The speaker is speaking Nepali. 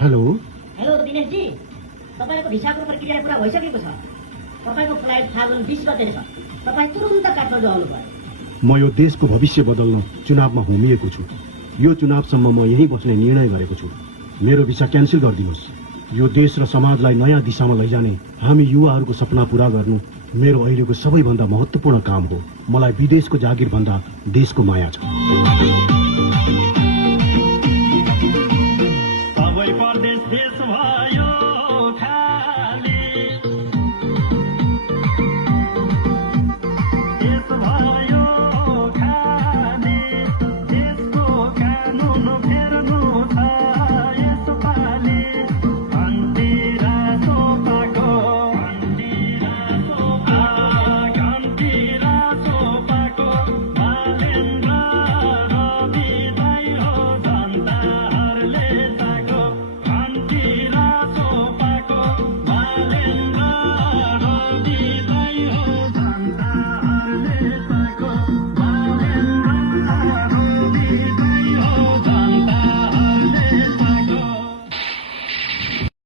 हेलो हेलो दिनेशजी, तपाईको भिसाको प्रक्रिया पुरा भइसकेको छ। तपाईको फ्लाइट फाल्गुन 20 गते छ। तपाई तुरुन्त काठमाडौँ आउनु पर्यो। म यो देशको भविष्य बदल्न चुनावमा होमिएको छु। यो चुनावसम्म म यहीँ बस्ने निर्णय गरेको छु। मेरो भिसा क्यान्सल गरिदिनुहोस्। यो देश र समाजलाई नयाँ दिशामा लैजाने हामी युवाहरूको सपना पूरा गर्नु मेरो अहिलेको सबैभन्दा महत्त्वपूर्ण काम हो। मलाई विदेशको जागिर भन्दा देशको माया छ।